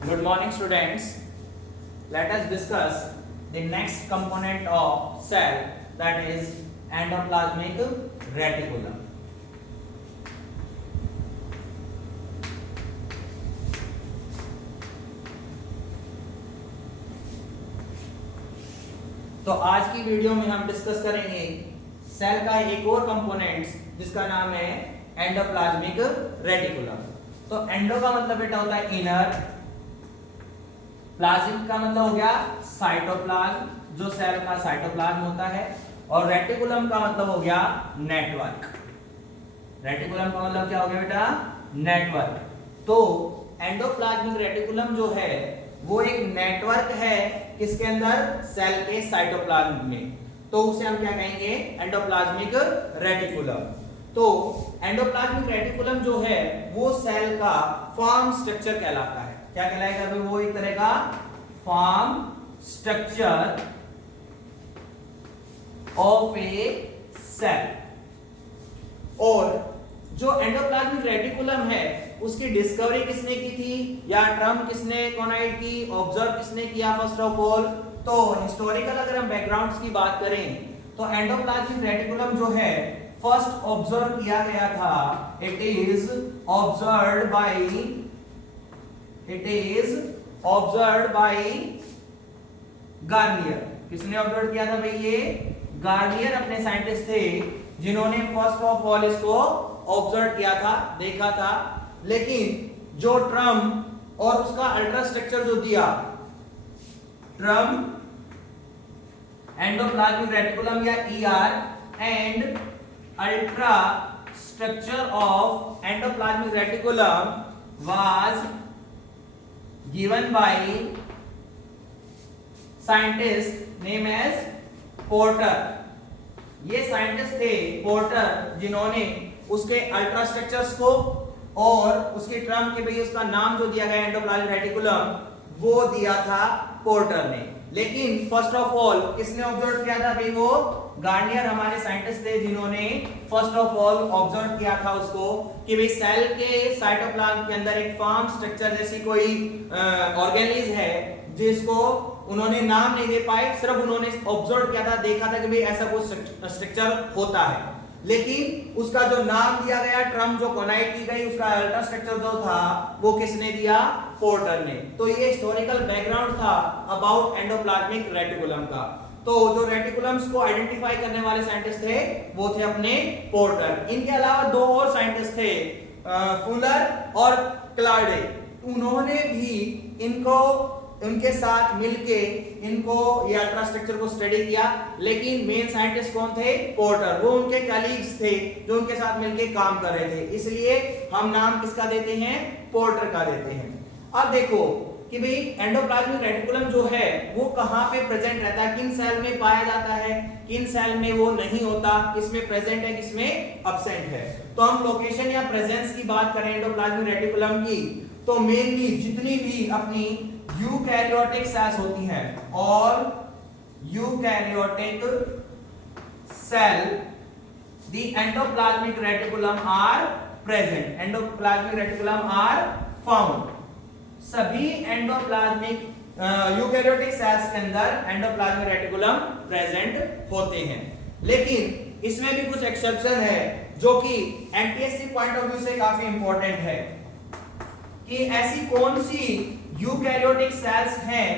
Good morning, students. Let us discuss the next component of cell, that is endoplasmic reticulum. तो आज की video में हम discuss करेंगे सेल का एक और कंपोनेंट्स जिसका नाम है एंडोप्लाज्मिक रेटिकुलम। तो एंडो का मतलब बेटा होता है इनर, प्लाज्मिक का मतलब हो गया साइटोप्लाज्म जो सेल का साइटोप्लाज्म होता है, और रेटिकुलम का मतलब हो गया नेटवर्क। रेटिकुलम का मतलब क्या हो गया बेटा? नेटवर्क। तो एंडोप्लाज्मिक रेटिकुलम जो है वो एक नेटवर्क है किसके अंदर? सेल के साइटोप्लाज्म में। तो उसे हम क्या कहेंगे? Endoplasmic reticulum. तो एंडोप्लाज्मिक रेटिकुलम जो है वो सेल का फॉर्म स्ट्रक्चर कहलाता है। क्या कहलाएगा? अभी वो एक तरह का form structure of a cell. और जो एंडोप्लाज्मिक रेटिकुलम है उसकी डिस्कवरी किसने की थी, या टर्म किसने कोनाइट की, ऑब्जर्व किसने किया? फर्स्ट ऑफ ऑल तो हिस्टोरिकल अगर हम बैकग्राउंड्स की बात करें तो एंडोप्लाज्मिक रेटिकुलम जो है फर्स्ट ऑब्जर्व किया गया था। It is observed bye Garnier. किसने ऑब्जर्व किया था भाई? ये गार्नियर अपने साइंटिस्ट थे जिन्होंने फर्स्ट ऑफ ऑल इसको ऑब्जर्व किया था, देखा था। लेकिन जो ट्रम और उसका अल्ट्रा स्ट्रक्चर जो दिया, ट्रम एंडोप्लाज्मिक रेटिकुलम या ER and ultra structure of endoplasmic reticulum was given by scientist name as Porter. ये साइंटिस्ट थे पोर्टर जिन्होंने उसके अल्ट्रा स्ट्रक्चर्स को और उसके ट्रम के भाई उसका नाम जो दिया गया एंडोप्लाज्मिक रेटिकुलम वो दिया था पोर्टर ने। लेकिन फर्स्ट ऑफ ऑल किसने ऑब्जर्व किया था भाई? वो गार्नियर हमारे साइंटिस्ट थे जिन्होंने फर्स्ट ऑफ ऑल ऑब्जर्व किया था उसको कि भाई सेल के साइटोप्लाज्म के अंदर एक फॉर्म स्ट्रक्चर जैसी कोई ऑर्गेनिज्म है जिसको उन्होंने नाम नहीं दे पाए, सिर्फ उन्होंने ऑब्जर्व किया था, देखा था कि भाई ऐसा कुछ स्ट्रक्चर होता है। लेकिन उसका जो नाम दिया गया, ट्रम जो कोनाइट की गई, उसका अल्ट्रा स्ट्रक्चर जो था वो किसने दिया? पोर्टर ने। तो ये हिस्टोरिकल बैकग्राउंड था अबाउट एंडोप्लाज्मिक रेटिकुलम का। तो जो रेटिकुलम्स को आइडेंटिफाई करने वाले साइंटिस्ट थे वो थे अपने पोर्टर। इनके अलावा दो और साइंटिस्ट थे, फुलर और क्लार्डे। उन्होंने भी इनको उनके साथ मिलके इनको ये अल्ट्रा स्ट्रक्चर को स्टडी किया। लेकिन मेन साइंटिस्ट कौन थे? पोर्टर। वो उनके कलीग्स थे जो उनके साथ मिलके काम कर रहे थे, इसलिए हम नाम किसका देते हैं? पोर्टर का देते हैं। अब देखो कि भाई एंडोप्लाज्मिक रेटिकुलम जो है वो कहां पे प्रेजेंट रहता है, किन सेल में पाया जाता है, किन सेल में वो नहीं होता, किसमें प्रेजेंट है, किसमें एब्सेंट है। तो हम लोकेशन या प्रेजेंस की बात करें एंडोप्लाज्मिक रेटिकुलम की, तो मेनली जितनी भी अपनी यूकैरियोटिक सेल्स होती हैं, और eukaryotic cell the endoplasmic reticulum are present, endoplasmic reticulum are found. सभी एंडोप्लाज्मिक यूकैरियोटिक सेल्स के अंदर एंडोप्लाज्मिक रेटिकुलम प्रेजेंट होते हैं। लेकिन इसमें भी कुछ एक्सेप्शन है जो कि एमपीएससी पॉइंट ऑफ व्यू से काफी इंपॉर्टेंट है कि ऐसी कौन सी यूकैरियोटिक सेल्स हैं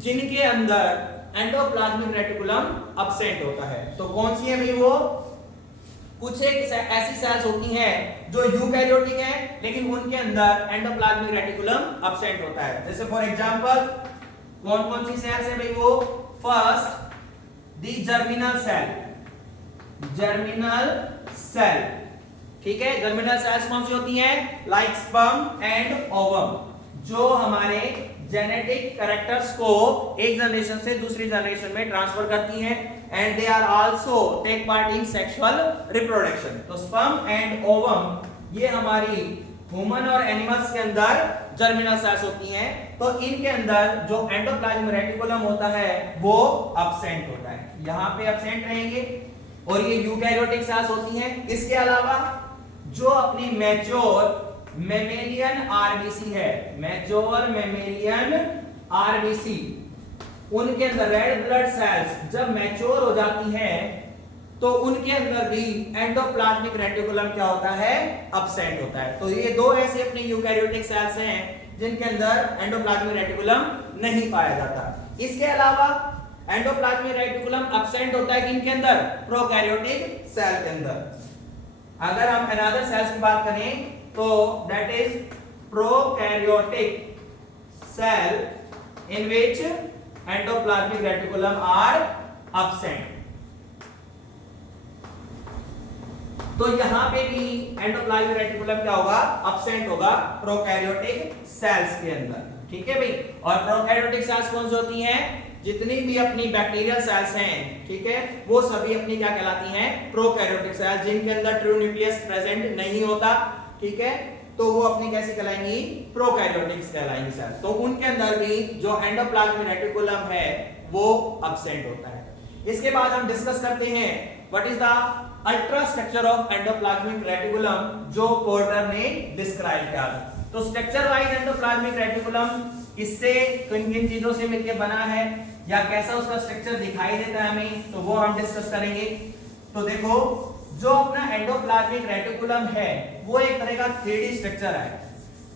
जिनके अंदर एंडोप्लाज्मिक रेटिकुलम एब्सेंट होता है। तो कौन सी है भाई? वो कुछ एक ऐसी सेल्स होती हैं जो यूकैरियोटिक हैं लेकिन उनके अंदर एंडोप्लाज्मिक रेटिकुलम एब्सेंट होता है। जैसे फॉर एग्जांपल कौन कौन सी सेल्स है भाई? वो फर्स्ट दी जर्मिनल सेल, जर्मिनल सेल, ठीक है। जर्मिनल सेल्स कौन सी होती हैं? लाइक स्पर्म एंड ओवम, जो हमारे जेनेटिक कैरेक्टर्स को एक जनरेशन से दूसरी जनरेशन में ट्रांसफर करती हैं, and they are also take part in sexual reproduction. तो स्पर्म एंड ओवम ये हमारी ह्यूमन और एनिमल्स के अंदर जर्मिनल सेल्स होती हैं। तो इनके अंदर जो एंडोप्लाज्मिक रेटिकुलम होता है वो एब्सेंट होता है, यहां पे एब्सेंट रहेंगे, और ये यूकैरियोटिक सेल्स होती हैं। इसके अलावा जो अपनी मैच्योर मेमेलियन आरबीसी है, मैच्योर मेमेलियन आरबीसी, उनके अंदर रेड ब्लड सेल्स जब मैच्योर हो जाती हैं तो उनके अंदर भी एंडोप्लाज्मिक रेटिकुलम क्या होता है, अब्सेंट होता है। तो ये दो ऐसे अपने यूकैरियोटिक सेल्स हैं जिनके अंदर एंडोप्लाज्मिक रेटिकुलम नहीं पाया जाता। इसके अलावा एंडोप्लाज्मिक रेटिकुलम अब्सेंट होता है किनके अंदर, प्रोकैरियोटिक सेल के अंदर। अगर हम अनदर सेल्स की बात करें तो that is prokaryotic cell in which endoplasmic reticulum are absent. तो यहां पे भी एंडोप्लाज्मिक रेटिकुलम क्या होगा, अब्सेंट होगा प्रोकैरियोटिक सेल्स के अंदर। ठीक है भाई, और प्रोकैरियोटिक सेल्स कौन सी होती हैं, जितनी भी अपनी बैक्टीरियल सेल्स हैं, ठीक है, वो सभी अपनी क्या कहलाती हैं, प्रोकैरियोटिक सेल्स, जिनके अंदर ट्रू न्यूक्लियस प्रेजेंट नहीं होता। ठीक है, तो वो अपनी कैसी कहलाएंगी, प्रोकैरियोटिक कहलाएंगी सेल्स। तो उनके अंदर भी जो एंडोप्लाज्मिक रेटिकुलम है वो अब्सेंट होता है। इसके बाद हम डिस्कस करते हैं what is the ultra structure of endoplasmic reticulum, जो पोर्टर ने डिस्क्राइब किया था। तो स्ट्रक्चर वाइज एंडोप्लाज्मिक रेटिकुलम किससे, किन किन चीजों से मिलकर बना है या कैसा उसका स्ट्रक्चर दिखाई देता है हमें, तो वो हम डिस्कस करेंगे। तो देखो, जो अपना एंडोप्लाज्मिक रेटिकुलम है वो एक तरह का 3D स्ट्रक्चर है।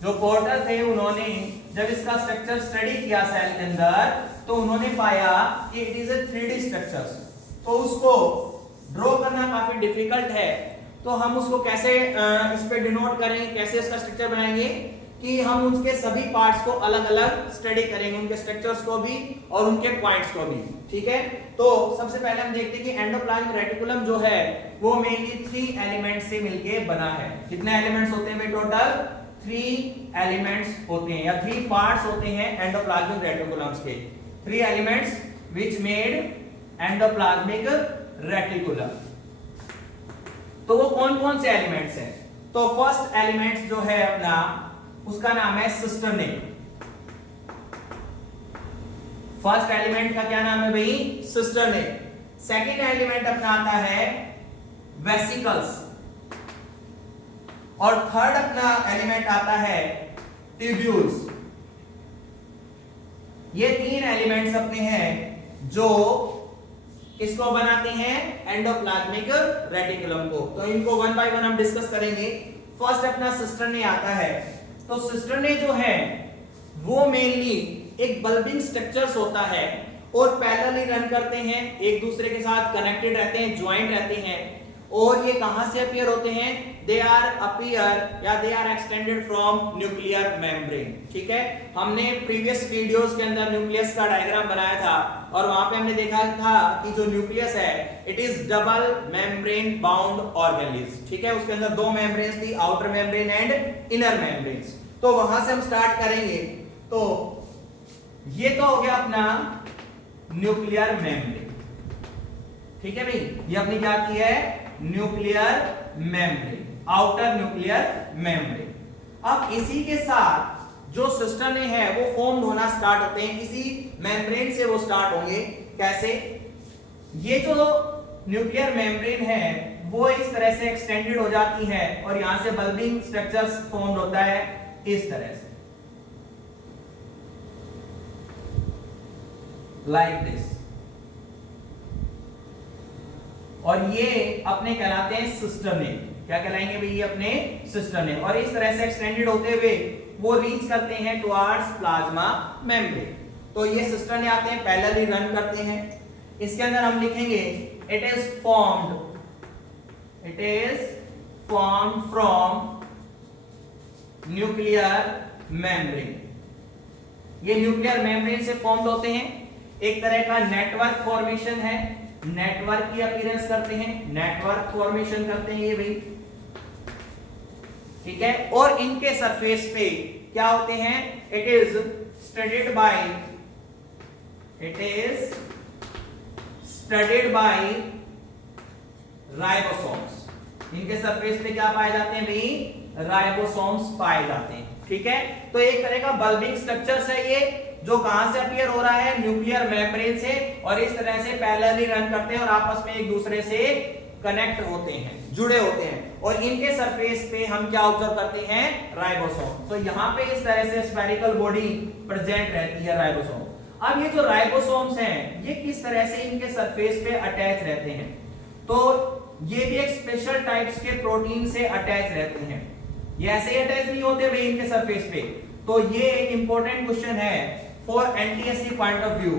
जो पोर्टर थे उन्होंने जब इसका स्ट्रक्चर स्टडी किया सेल के अंदर तो उन्होंने पाया कि it is a 3D structure. तो उसको ड्रॉ करना काफी डिफिकल्ट है, तो हम उसको कैसे इस पे डिनोट करेंगे, कैसे इसका स्ट्रक्चर बनाएंगे कि हम उसके सभी पार्ट्स को अलग अलग स्टडी करेंगे, उनके स्ट्रक्चर्स को भी और उनके पॉइंट्स को भी। ठीक है, तो सबसे पहले हम देखते हैं कि एंडोप्लाज्मिक रेटिकुलम जो है वो मेनली 3 एलिमेंट्स से मिलके बना है। कितने एलिमेंट्स होते हैं भाई, टोटल 3 एलिमेंट्स होते हैं या 3 पार्ट्स होते हैं एंडोप्लाज्मिक रेटिकुलम्स के। 3 elements which made endoplasmic reticulum. तो वो कौन कौन से एलिमेंट्स हैं, तो फर्स्ट एलिमेंट जो है अपना उसका नाम है सिस्टर्नेट। फर्स्ट एलिमेंट का क्या नाम है भाई, सिस्टर्नेट। सेकंड एलिमेंट अपना आता है वेसिकल्स और थर्ड अपना एलिमेंट आता है ट्यूब्यूल्स। ये 3 एलिमेंट्स अपने हैं जो किसको बनाते हैं, एंडोप्लाज्मिक रेटिकुलम को। तो इनको वन बाय वन हम डिस्कस करेंगे। फर्स्ट अपना सिस्टर्ने आता है। तो सिस्टर्ने जो है वो मेनली एक बल्बिंग स्ट्रक्चर्स होता है और पैरेलली रन करते हैं, एक दूसरे के साथ कनेक्टेड रहते हैं, ज्वाइंट रहते हैं। और ये कहां से अपीयर होते हैं, दे आर अपीयर या they are extended from nuclear membrane. ठीक है, हमने प्रीवियस वीडियोस के अंदर न्यूक्लियस का डायग्राम बनाया था और वहां पे हमने देखा था कि जो न्यूक्लियस है it is double membrane bound organelles. ठीक है, उसके अंदर 2 मेम्ब्रेन्स थी, outer membrane and inner membranes. तो वहां से हम स्टार्ट करेंगे। तो ये तो हो गया अपना न्यूक्लियर मेम्ब्रेन। ठीक है भाई, ये अपनी क्या की है, nuclear membrane, outer nuclear membrane. अब इसी के साथ जो सिस्टर्ने है वो फॉर्म होना स्टार्ट होते हैं, इसी मेम्ब्रेन से वो स्टार्ट होंगे। कैसे, ये जो न्यूक्लियर मेम्ब्रेन है वो इस तरह से एक्सटेंडेड हो जाती है और यहां से बल्बिंग स्ट्रक्चर्स फॉर्म होता है इस तरह से, लाइक दिस। और ये अपने कहलाते हैं सिस्टर्ने। क्या कहलाएंगे भाई, ये अपने सिस्टर्ने। और इस तरह से एक्सटेंडेड होते हुए वो रीच करते हैं टुवर्ड्स प्लाज्मा मेम्ब्रेन। तो ये सिस्टर्ने आते हैं, पैरेलली रन करते हैं। इसके अंदर हम लिखेंगे it is formed from nuclear membrane. ये न्यूक्लियर मेम्ब्रेन से फॉर्म्ड होते हैं, एक तरह का नेटवर्क फॉर्मेशन है, नेटवर्क की अपीयरेंस करते हैं, नेटवर्क फॉर्मेशन करते हैं ये भाई। ठीक है, और इनके सरफेस पे क्या होते हैं, it is studied by ribosomes. इनके सरफेस पे क्या पाए जाते हैं भाई, राइबोसोम्स पाए जाते हैं। ठीक है, तो एक तरह का बल्बिंग स्ट्रक्चर्स है ये, जो कहां से अपीयर हो रहा है, न्यूक्लियर मेम्ब्रेन से, और इस तरह से पैरेलली रन करते हैं और आपस में एक दूसरे से कनेक्ट होते हैं, जुड़े होते हैं। और इनके सरफेस पे हम क्या ऑब्जर्व करते हैं, राइबोसोम। तो यहाँ पे इस तरह से स्फेरिकल बॉडी प्रेजेंट रहती है राइबोसोम। अब ये जो राइबोसोम्स हैं ये किस तरह से इनके सरफेस पे अटैच रहते हैं, तो ये भी एक स्पेशल टाइप्स के प्रोटीन से अटैच रहते हैं, ये ऐसे ही अटैच नहीं होते भाई इनके सरफेस पे। तो ये एक इंपॉर्टेंट क्वेश्चन है for NTSC point of view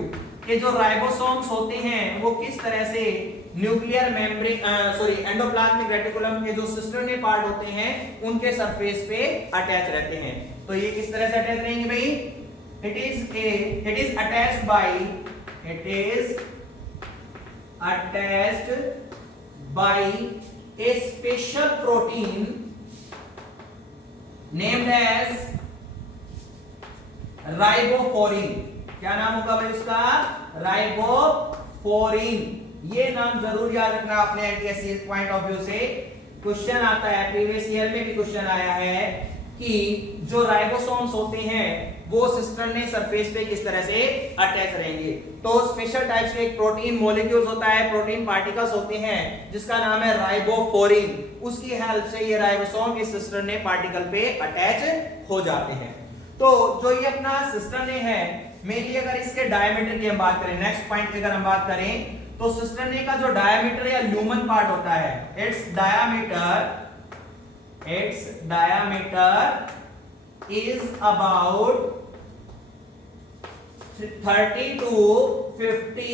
कि जो राइबोसोम्स होते हैं वो किस तरह से न्यूक्लियर मेम्ब्रेन एंडोप्लाज्मिक रेटिकुलम के जो सिस्टर्नी पार्ट होते हैं उनके सरफेस पे अटैच रहते हैं। तो ये किस तरह से अटैच रहेंगे भाई, it is attached by a special protein named as ribophorin. क्या नाम होगा भाई उसका, राइबोफोरिन। ये नाम जरूर याद रखना अपने एनटीएससी पॉइंट ऑफ व्यू से क्वेश्चन आता है, प्रीवियस ईयर में भी क्वेश्चन आया है कि जो राइबोसोम्स होते हैं वो सिस्टर्नी सरफेस पे किस तरह से अटैच रहेंगे। तो स्पेशल टाइप्स के एक प्रोटीन मॉलिक्यूल्स होता है, प्रोटीन पार्टिकल्स होते हैं जिसका नाम है राइबोफोरिन, उसकी हेल्प से ये राइबोसोम इस सिस्टर्नी पार्टिकल पे अटैच हो जाते हैं। तो जो ये अपना सिस्टर्नी है मेनली अगर इसके डायमीटर की हम बात करें, नेक्स्ट पॉइंट की अगर हम बात करें तो सिस्टर्नी का जो डायमीटर या ल्यूमन पार्ट होता है, its diameter is about 30 to 50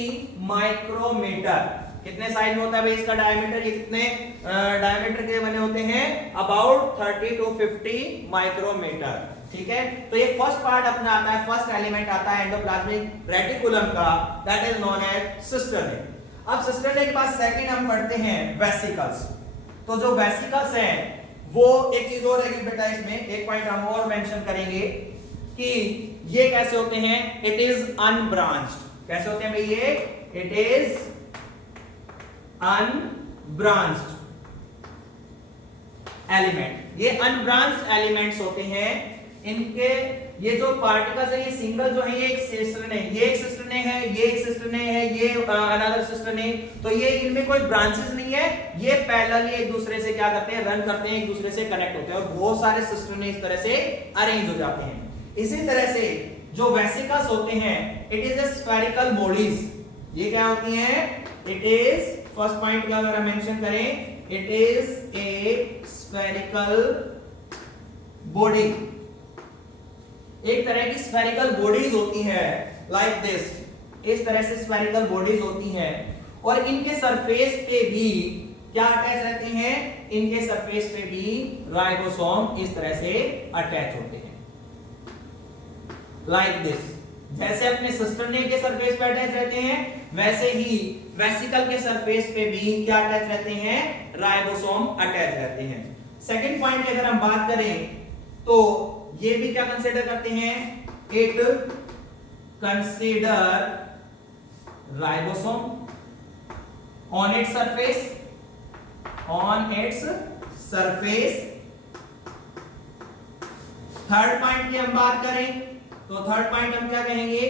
micrometer. कितने साइज में होता है भाई इसका डायमीटर, ये कितने डायमीटर के बने होते हैं, अबाउट 30 to 50 माइक्रोमीटर। ठीक है, तो ये फर्स्ट पार्ट अपना आता है, फर्स्ट एलिमेंट आता है एंडोप्लाज्मिक रेटिकुलम का, that is known as cisternae. अब सिस्टर्नी के बाद सेकंड हम पढ़ते हैं वेसिकल्स। तो जो वेसिकल्स हैं वो एक चीज और है बेटा, इसमें एक पॉइंट हम और मेंशन करेंगे कि ये कैसे होते हैं, इट इज अनब्रांच्ड। कैसे होते हैं भाई ये, इट इज अनब्रांच्ड एलिमेंट। ये अनब्रांच्ड एलिमेंट्स होते हैं, इनके ये जो पार्टिकल्स है ये सिंगल जो है ये एक सिस्टर्नी है, ये एक सिस्टर्नी है, ये एक सिस्टर्नी है, ये अनदर सिस्टर्नी। तो ये इनमें कोई ब्रांचेस नहीं है, ये पैरेलली एक दूसरे से क्या करते हैं, रन करते हैं, एक दूसरे से कनेक्ट होते हैं और बहुत सारे सिस्टर्नी इस तरह से अरेंज हो जाते हैं। इसी तरह से जो वेसिकल्स होते हैं it is a spherical bodies. ये क्या होती हैं, इट इज फर्स्ट पॉइंट का अगर हम मेंशन करें, it is a spherical body. एक तरह की स्फेरिकल बॉडीज होती है लाइक दिस, इस तरह से स्फेरिकल बॉडीज होती हैं और इनके सरफेस पे भी क्या अटैच रहती हैं, इनके सरफेस पे भी राइबोसोम इस तरह से अटैच होते हैं लाइक दिस। जैसे अपने सिस्टर्नी के सरफेस पे अटैच रहते हैं वैसे ही वेसिकल के सरफेस पे भी क्या अटैच रहते हैं, राइबोसोम अटैच रहते हैं। सेकंड पॉइंट की अगर हम बात करें तो ये भी क्या कंसीडर करते हैं, it consider ribosome on its surface. Third point की हम बात करें तो थर्ड पॉइंट हम क्या कहेंगे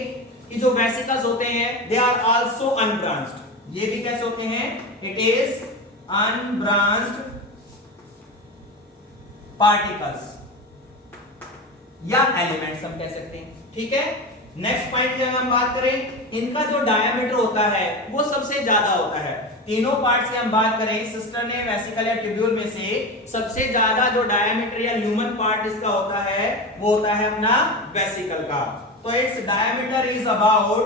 कि जो वेसिकल्स होते हैं दे आर आल्सो अनब्रांच्ड। ये भी कैसे होते हैं, इट इज अनब्रांच्ड पार्टिकल्स या एलिमेंट्स हम कह सकते हैं। ठीक है, नेक्स्ट पॉइंट की अगर हम बात करें, इनका जो डायमीटर होता है वो सबसे ज्यादा होता है। तीनों पार्ट से हम बात करें सिस्टर्नी, वेसिकल या ट्यूब्यूल में से सबसे ज्यादा जो डायमीटर या ल्यूमन पार्ट इसका होता है वो होता है अपना वेसिकल का। तो it's diameter is about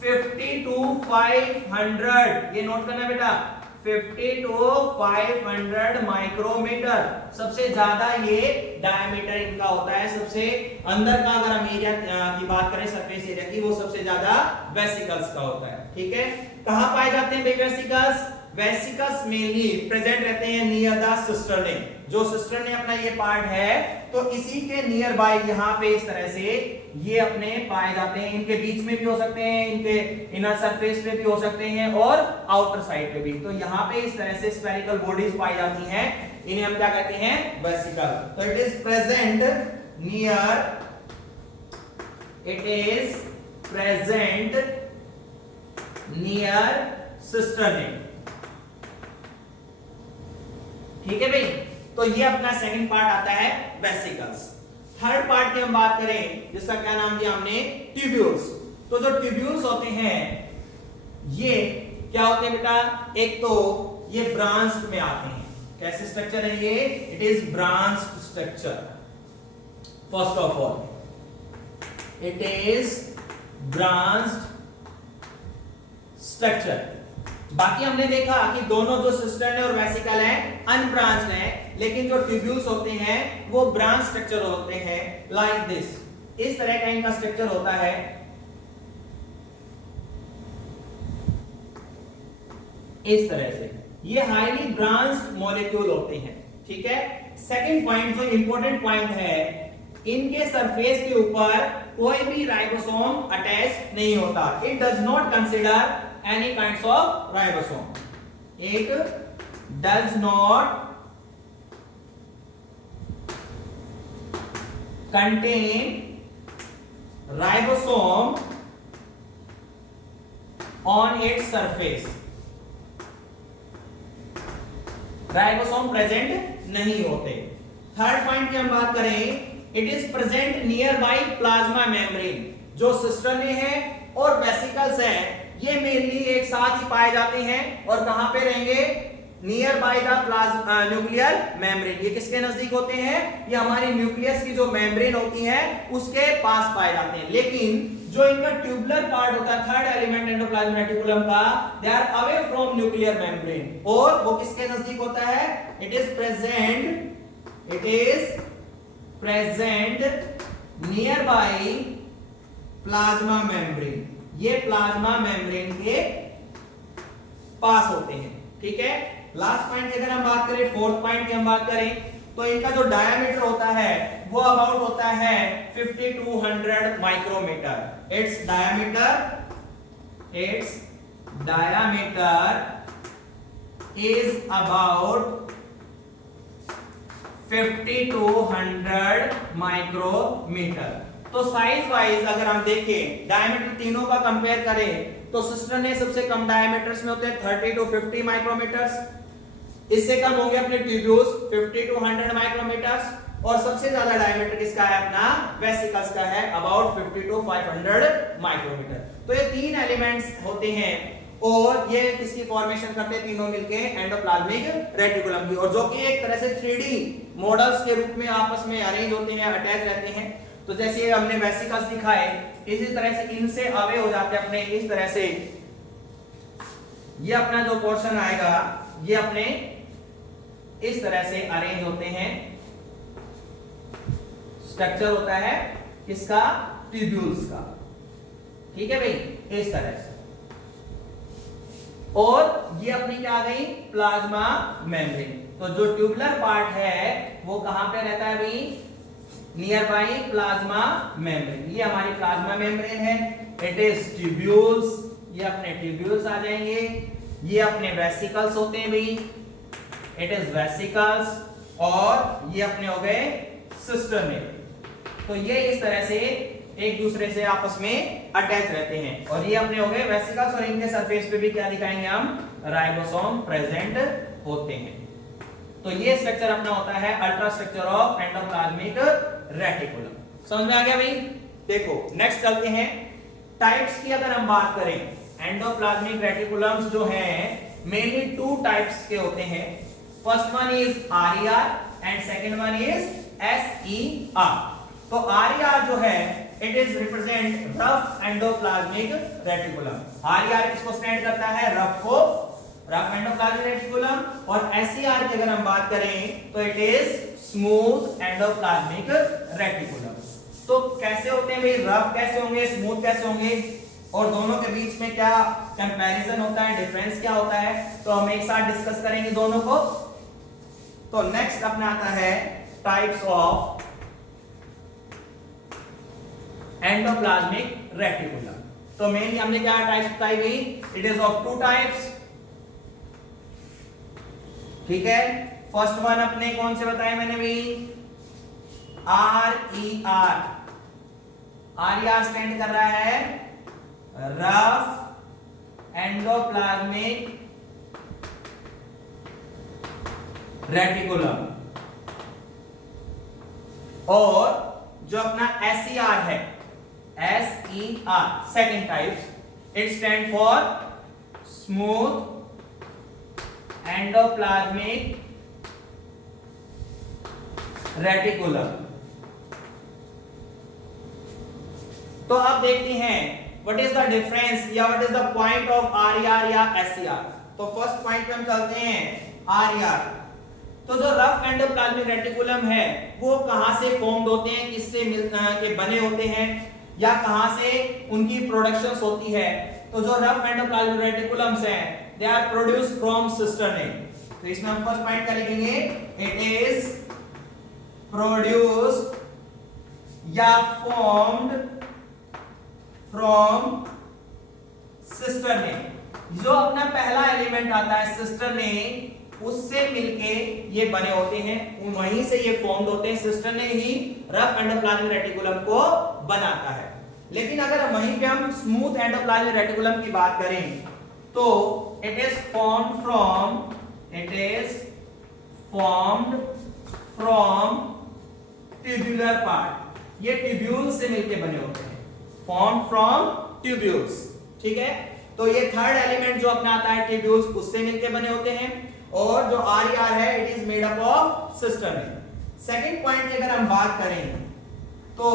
50 to 500, ये नोट करना बेटा, 50 to 500 माइक्रोमीटर सबसे ज्यादा ये डायमीटर इनका होता है। सबसे अंदर का अगर हम एरिया की बात करें, सरफेस एरिया की, वो सबसे ज्यादा वेसिकल्स का होता है। ठीक है, कहां पाए जाते हैं भाई वेसिकल्स, वेसिकल्स मेनली प्रेजेंट रहते हैं नियर द सिस्टर्नी। जो सिस्टर्नी अपना ये पार्ट है तो इसी के नियर बाय यहाँ पे इस तरह से ये अपने पाए जाते हैं। इनके बीच में भी हो सकते हैं, इनके इनर सरफेस पे भी हो सकते हैं और आउटर साइड पे भी। तो यहाँ पे इस तरह से स्फेरिकल बॉडीज पाई जाती हैं, इन्हें हम क्या कहते हैं, वेसिकल। तो it is present near, it is present near cisternae. ठीक है भाई, तो ये अपना सेकंड पार्ट आता है वेसिकल्स। थर्ड पार्ट की हम बात करें जिसका क्या नाम दिया हमने, ट्यूब्यूल्स। तो जो ट्यूब्यूल्स होते हैं ये क्या होते हैं बेटा, एक तो ये ब्रांच्ड में आते हैं। कैसे स्ट्रक्चर है ये, it is branched structure. First of all it is branched structure. बाकी हमने देखा कि दोनों जो सिस्टर्न और वेसिकल है अनब्रांच्ड है, लेकिन जो ट्यूब्यूल्स होते हैं वो ब्रांच स्ट्रक्चर होते हैं, लाइक दिस। इस तरह का इनका स्ट्रक्चर होता है। इस तरह से ये हाईली ब्रांच्ड मॉलिक्यूल होते हैं। ठीक है, सेकंड पॉइंट जो इंपॉर्टेंट पॉइंट है, इनके सरफेस के ऊपर कोई भी राइबोसोम अटैच नहीं होता। It does not consider any kinds of ribosome. It does not contain ribosome on its surface. Ribosome present नहीं होते। थर्ड पॉइंट की हम बात करें, it is present near by plasma membrane. जो सिस्टर्ने है और वेसिकल्स है ये मेनली एक साथ ही पाए जाते हैं और कहां पे रहेंगे, near by the nuclear membrane. ये किसके नजदीक होते हैं, ये हमारी न्यूक्लियस की जो मेम्ब्रेन होती है उसके पास पाए जाते हैं। लेकिन जो इनका ट्यूबुलर पार्ट होता है, थर्ड एलिमेंट एंडोप्लाज्मिक रेटिकुलम का, they are away from nuclear membrane. और वो किसके नजदीक होता है, it is present near by plasma membrane. ये प्लाज्मा मेम्ब्रेन के पास होते हैं। ठीक है, लास्ट पॉइंट की अगर हम बात करें, फोर्थ पॉइंट की हम बात करें, तो इनका जो डायमीटर होता है वो अबाउट होता है 50 to 100 micrometer. Its diameter is about 50 to 100 micrometer. तो साइज वाइज अगर हम देखें, डायमीटर तीनों का कंपेयर करें तो सिस्टर ने सबसे कम डायमीटर्स में होते हैं 30 to 50 माइक्रोमीटर्स। इससे कम होंगे अपने ट्यूब्यूल्स 50 to 100 माइक्रोमीटर्स। और सबसे ज्यादा डायमीटर किसका है, अपना वेसिकल्स का है, अबाउट 50 to 500 माइक्रोमीटर। तो ये तीन एलिमेंट्स होते हैं और ये किसकी फॉर्मेशन करते हैं, तीनों मिलके एंडोप्लाज्मिक रेटिकुलम की। और जो कि एक तरह से 3D मॉडल्स के रूप में आपस में अरेंज होते हैं, अटैच रहते हैं। तो जैसे हमने वेसिकल्स दिखाए, इसी तरह से इनसे अवे हो जाते हैं अपने, इस तरह से ये अपना जो पोर्शन आएगा ये अपने इस तरह से अरेंज होते हैं। स्ट्रक्चर होता है किसका, ट्यूब्यूल्स का। ठीक है भाई, इस तरह से। और ये अपनी क्या आ गई, प्लाज्मा मेम्ब्रेन। तो जो ट्यूबुलर पार्ट है वो कहां पे रहता है भाई, नियर बाई प्लाज्मा मेम्ब्रेन। ये हमारी प्लाज्मा मेम्ब्रेन है, इट इज ट्यूब्यूल्स। ये अपने ट्यूब्यूल्स आ जाएंगे। ये अपने वेसिकल्स होते हैं भाई, इट इज वेसिकल्स। और ये अपने हो गए सिस्टर्ने। तो ये इस तरह से एक दूसरे से आपस में अटैच रहते हैं। और ये अपने हो गए वेसिकल्स और इनके सरफेस पे भी क्या दिखाएंगे हम, राइबोसोम प्रेजेंट होते हैं। तो ये स्ट्रक्चर अपना होता है ultra structure of endoplasmic reticulum. समझ में आ गया भाई। देखो नेक्स्ट चलते हैं, टाइप्स की अगर हम बात करें, एंडोप्लाज्मिक रेटिकुलम्स जो हैं मेनली 2 टाइप्स के होते हैं। First one is RER and second one is SER। तो RER जो है it is represent rough endoplasmic reticulum. RER किसको स्टैंड करता है, रफ को, रफ एंडोप्लाज्मिक रेटिकुलम। और SER की अगर हम बात करें तो it is smooth endoplasmic reticulum. तो कैसे होते हैं भाई, रफ कैसे होंगे, स्मूथ कैसे होंगे, और दोनों के बीच में क्या कंपैरिजन होता है, डिफरेंस क्या होता है, तो हम एक साथ डिस्कस करेंगे दोनों को। तो नेक्स्ट अपना आता है टाइप्स ऑफ एंडोप्लाज्मिक रेटिकुलम। तो मेनली हमने क्या टाइप्स बताई हुई, इट इज ऑफ 2 टाइप्स। ठीक है, फर्स्ट वन अपने कौन से बताए मैंने भाई, RER। RER स्टैंड कर रहा है रफ एंडोप्लाज्मिक रेटिकुलम। और जो अपना SER है, SER second type, it stand for smooth endoplasmic reticulum. तो अब देखते हैं व्हाट इज द डिफरेंस या what is the point of RER या SER। तो फर्स्ट पॉइंट पे हम चलते हैं RER। तो जो रफ एंडोप्लाज्मिक रेटिकुलम है वो कहां से फॉर्म्ड होते हैं, किससे के बने होते हैं, या कहां से उनकी प्रोडक्शंस होती है। तो जो रफ एंडोप्लाज्मिक रेटिकुलम्स हैं they are produced from cisternae. तो इसमें हम फर्स्ट पॉइंट क्या लिखेंगे, इट इज प्रोड्यूस्ड या फॉर्म्ड फ्रॉम सिस्टर्ने। जो अपना पहला एलिमेंट आता है सिस्टर्ने, उससे मिलके ये बने होते हैं, वहीं से ये फॉर्म्ड होते हैं। सिस्टर्ने ही रफ एंडोप्लाज्मिक रेटिकुलम को बनाता है। लेकिन अगर वहीं पे हम स्मूथ एंडोप्लाज्मिक रेटिकुलम की बात करें तो it is formed from tubular part. ये ट्यूब्यूल्स से मिलके बने होते हैं, फॉर्म्ड फ्रॉम ट्यूब्यूल्स। ठीक है, तो ये थर्ड एलिमेंट जो अपना आता है ट्यूब्यूल्स, उससे मिलके बने होते हैं। और जो RER है it is made up of cisternae. Second point की अगर हम बात करें तो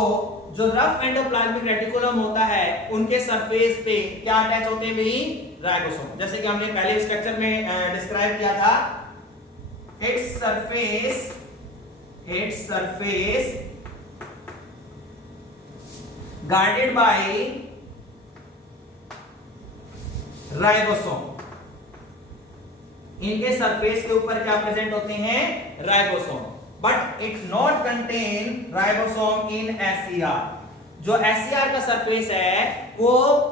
जो रफ एंडोप्लाज्मिक रेटिकुलम होता है उनके सरफेस पे क्या अटैच होते हैं भाई, राइबोसोम। जैसे कि हमने पहले स्ट्रक्चर में डिस्क्राइब किया था, its surface guarded by ribosome. इनके सरफेस के ऊपर क्या प्रेजेंट होते हैं, ribosome. But it not contain ribosome in SER। जो SER का सरफेस है वो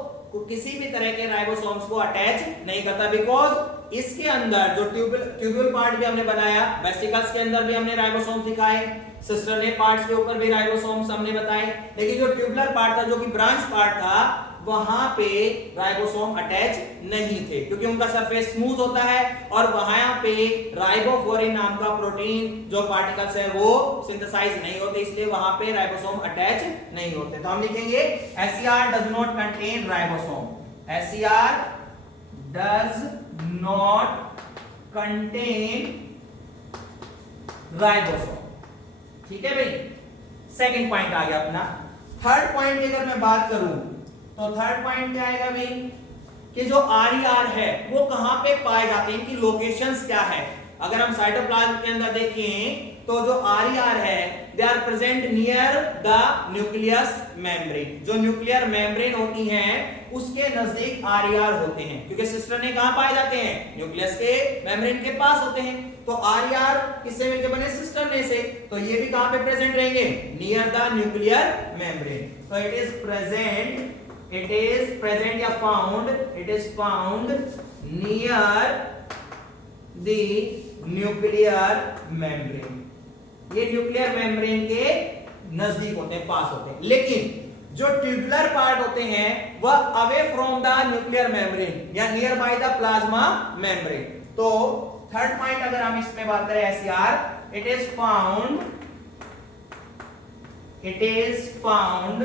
किसी भी तरह के राइबोसोम्स को अटैच नहीं करता, बिकॉज इसके अंदर जो ट्यूब्यूल पार्ट भी हमने बनाया, वेसिकल्स के अंदर भी हमने राइबोसोम दिखाए, सिस्टर्ने पार्ट्स के ऊपर भी राइबोसोम्स हमने बताए। लेकिन जो ट्यूबुलर पार्ट था, जो कि ब्रांच पार्ट था, वहां पे राइबोसोम अटैच नहीं थे, क्योंकि उनका सरफेस स्मूथ होता है और वहां पे राइबोफ्लोरिन नाम का प्रोटीन जो पार्टिकल्स है वो सिंथेसाइज नहीं होते, इसलिए वहां पे राइबोसोम अटैच नहीं होते। तो हम लिखेंगे SER does not contain ribosome. SER does not contain ribosome. ठीक है भाई, सेकंड पॉइंट आ गया अपना। थर्ड पॉइंट की अगर मैं बात करूं तो थर्ड पॉइंट क्या आएगा भाई, कि जो RER है वो कहां पे पाए जाते हैं, इनकी लोकेशंस क्या है। अगर हम साइटोप्लाज्म के अंदर देखें तो जो RER है they are present near the nucleus membrane. जो न्यूक्लियर मेम्ब्रेन होती है उसके नजदीक RER होते हैं, क्योंकि सिस्टर्ने कहां पाए जाते हैं, न्यूक्लियस के मेम्ब्रेन के पास होते हैं। तो RER किससे मिलकर बने, सिस्टर्ने से। तो ये भी कहां पे प्रेजेंट रहेंगे, नियर द न्यूक्लियर मेम्ब्रेन। तो इट इज प्रेजेंट या found, it is found near the nuclear membrane. ये न्यूक्लियर मेम्ब्रेन के नजदीक होते हैं, पास होते हैं। लेकिन जो ट्यूबुलर पार्ट होते हैं वह away from the nuclear membrane या near by the plasma membrane. तो थर्ड पॉइंट अगर हम इसमें बात करें SER, it is found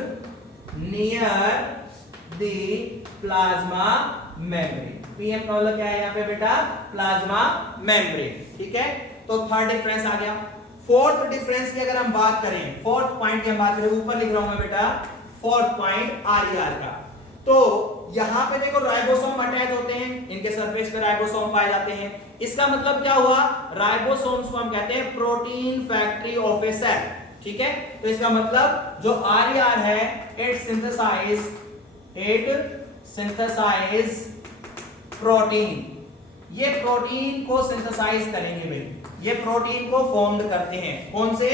near the plasma membrane. PM का मतलब क्या है यहाँ पे बेटा, प्लाज्मा मेम्ब्रेन। ठीक है, तो थर्ड डिफरेंस आ गया। फोर्थ डिफरेंस की अगर हम बात करें, फोर्थ पॉइंट की हम बात करें, ऊपर लिख रहा हूं मैं बेटा, फोर्थ पॉइंट RER का। तो यहां पे देखो राइबोसोम अटैच होते हैं, इनके सरफेस पे राइबोसोम पाए जाते हैं। इसका मतलब क्या हुआ, राइबोसोम्स को हम कहते हैं protein factory of a cell. ठीक है, तो इसका मतलब जो RER है इट सिंथेसाइज प्रोटीन। ये प्रोटीन को सिंथेसाइज करेंगे भाई, ये प्रोटीन को फॉर्म्ड करते हैं। कौन से,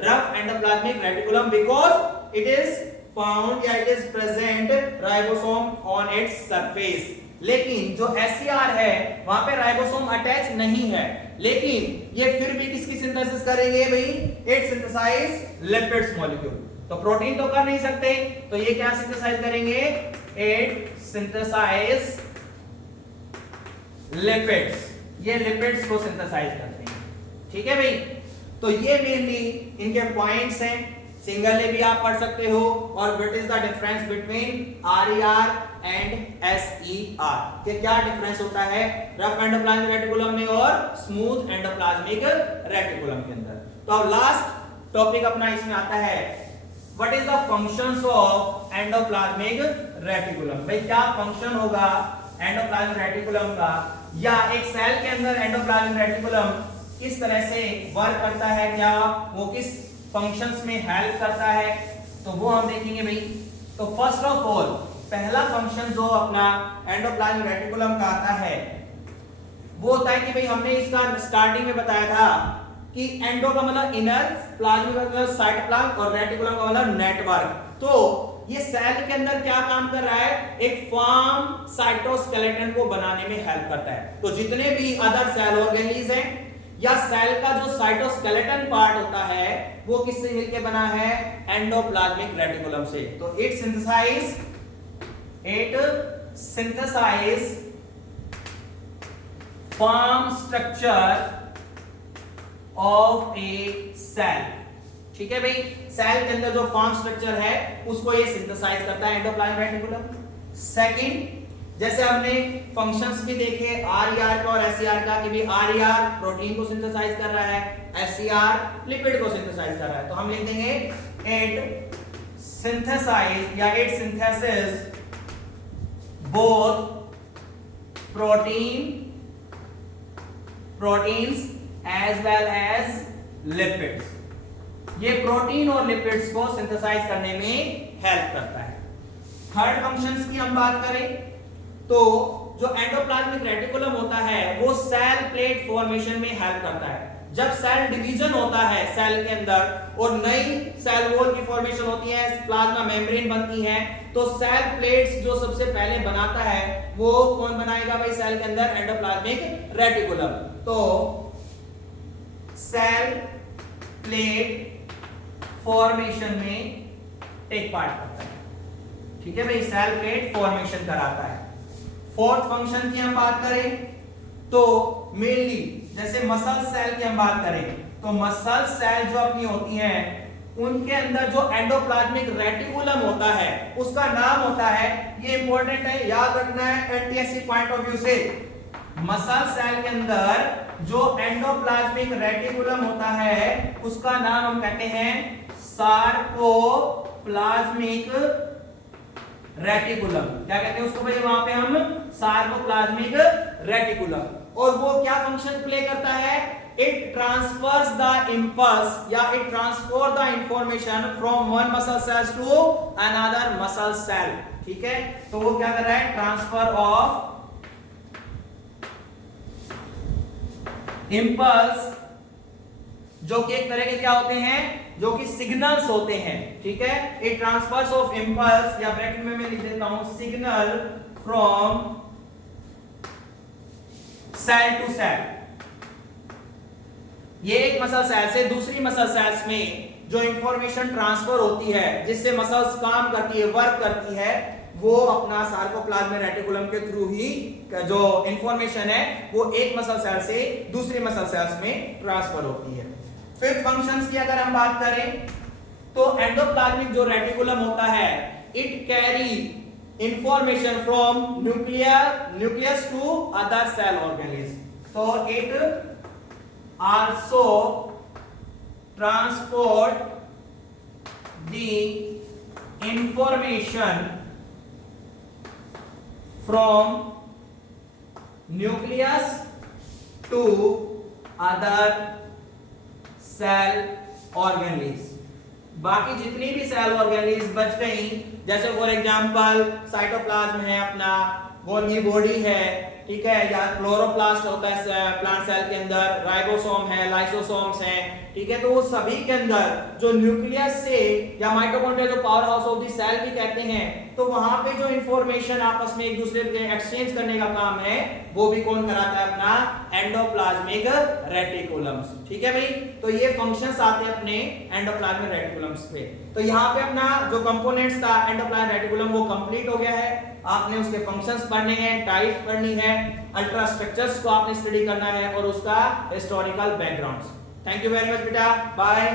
rough endoplasmic reticulum, because it is found या it is present ribosome on its surface. लेकिन जो SER है वहां पे राइबोसोम अटैच नहीं है, लेकिन ये फिर भी किसकी सिंथेसिस करेंगे भाई, इट सिंथेसाइज लिपिड्स मॉलिक्यूल। तो प्रोटीन तो कर नहीं सकते, तो ये क्या सिंथेसाइज करेंगे? इट सिंथेसाइज लिपिड्स, ये लिपिड्स को सिंथेसाइज करते हैं। ठीक है भाई, तो ये मेनली इनके पॉइंट्स हैं। सिंगल भी आप पढ़ सकते हो। और what is the difference between RER and SER, कि क्या डिफरेंस होता है रफ एंडोप्लाज्मिक रेटिकुलम में और स्मूथ एंडोप्लाज्मिक रेटिकुलम के अंदर। तो अब लास्ट टॉपिक अपना इसमें आता है, what is the functions of endoplasmic reticulum. भाई क्या फंक्शन होगा एंडोप्लाज्मिक रेटिकुलम का, या एक सेल के अंदर एंडोप्लाज्मिक रेटिकुलम किस तरह से वर्क करता है, क्या वो किस फंक्शंस में हेल्प करता है, तो वो हम देखेंगे भाई। तो फर्स्ट ऑफ ऑल पहला फंक्शन जो अपना एंडोप्लाज्मिक रेटिकुलम का आता है वो होता है कि भाई हमने इसका स्टार्टिंग में बताया था कि एंडो का मतलब इनर, प्लाज्मिक का मतलब साइटोप्लाज्म और रेटिकुलम का मतलब नेटवर्क। तो ये सेल के अंदर क्या काम कर रहा है, एक फॉर्म साइटोस्केलेटन को बनाने में हेल्प करता है। तो जितने भी अदर सेल ऑर्गेनीज हैं या सेल का जो साइटोस्केलेटन पार्ट होता है वो किससे मिलके बना है, एंडोप्लाज्मिक रेटिकुलम से। तो it synthesize form structure of a cell. ठीक है भाई, सेल के अंदर जो फॉर्म स्ट्रक्चर है उसको ये सिंथेसाइज करता है एंडोप्लाज्मिक रेटिकुलम। सेकंड, जैसे हमने फंक्शंस भी देखे आरईआर का और एसईआर का, कि भी आरईआर प्रोटीन को सिंथेसाइज कर रहा है, एसईआर लिपिड को सिंथेसाइज कर रहा है। तो हम लिख देंगे इट सिंथेसाइज या it synthesis both proteins as well as lipids. ये प्रोटीन और लिपिड्स को सिंथेसाइज करने में हेल्प करता है। थर्ड फंक्शंस की हम बात करें तो जो एंडोप्लाज्मिक रेटिकुलम होता है वो सेल प्लेट फॉर्मेशन में हेल्प करता है। जब सेल डिवीजन होता है सेल के अंदर और नई सेल वॉल की फॉर्मेशन होती है, प्लाज्मा मेम्ब्रेन बनती है, तो सेल प्लेट्स जो सबसे पहले बनाता है वो कौन बनाएगा भाई सेल के अंदर, एंडोप्लाज्मिक रेटिकुलम। तो सेल प्लेट फॉर्मेशन में टेक पार्ट करता है। ठीक है भाई, सेल प्लेट फॉर्मेशन कराता है। फोर्थ फंक्शन की हम बात करें तो मेनली जैसे मसल सेल की हम बात करें तो मसल सेल जो अपनी होती हैं उनके अंदर जो एंडोप्लाज्मिक रेटिकुलम होता है उसका नाम होता है, ये इंपॉर्टेंट है, याद रखना है एनटीएससी पॉइंट ऑफ व्यू से। मसल सेल के अंदर जो एंडोप्लाज्मिक रेटिकुलम होता है उसका नाम हम कहते हैं सार्कोप्लाज्मिक रेटिकुलम। क्या कहते हैं उसको भाई, वहां पे हम सार्कोप्लाज्मिक रेटिकुलम। और वो क्या फंक्शन प्ले करता है, इट ट्रांसफर्स द इंपल्स या it transfer the information from one muscle cells to another muscle cell. ठीक है, तो वो क्या कर रहा है, ट्रांसफर ऑफ इंपल्स, जो कि एक तरह के क्या होते हैं, जो कि सिग्नल्स होते हैं। ठीक है, इट ट्रांसफर्स ऑफ इंपल्स या ब्रैकेट में मैं लिख देता हूं signal from cell to cell. ये एक मसल सेल से दूसरी मसल सेल्स में जो इंफॉर्मेशन ट्रांसफर होती है, जिससे मसल्स काम करती है, वर्क करती है, वो अपना सार्कोप्लाज्मिक रेटिकुलम के थ्रू ही जो इंफॉर्मेशन है वो एक मसल सेल से दूसरी मसल सेल्स में ट्रांसफर होती है। फिफ्थ फंक्शंस की अगर हम बात करें तो एंडोप्लाज्मिक जो रेटिकुलम होता है it carry information from nucleus to other cell organism. तो it also transport the information from nucleus to other cell organelles. बाकी जितनी भी सेल ऑर्गेनीज बच गई, जैसे फॉर एग्जांपल साइटोप्लाज्म है, अपना गोल्गी बॉडी है, ठीक है, या क्लोरोप्लास्ट होता है प्लांट सेल के अंदर, राइबोसोम है, लाइसोसोम्स हैं, ठीक है, तो वो सभी के अंदर जो न्यूक्लियस से या माइटोकॉन्ड्रिया जो power house of the cell भी कहते हैं, तो वहां पे जो इंफॉर्मेशन आपस में एक दूसरे के एक्सचेंज करने का काम है वो भी कौन कराता है? अपना एंडोप्लाज्मिक रेटिकुलम्स। ठीक है भाई, तो ये फंक्शंस आते हैं अपने एंडोप्लाज्मिक रेटिकुलम्स पे। तो यहाँ पे अपना जो कंपोनेंट्स था एंडोप्लाज्मिक रेटिकुलम वो कंप्लीट हो गया है। आपने उसके फंक्शंस पढ़ने हैं, टाइप पढ़नी है, अल्ट्रा स्ट्रक्चर्स को आपने स्टडी करना है और उसका historical backgrounds. Thank you very much बेटा, बाय।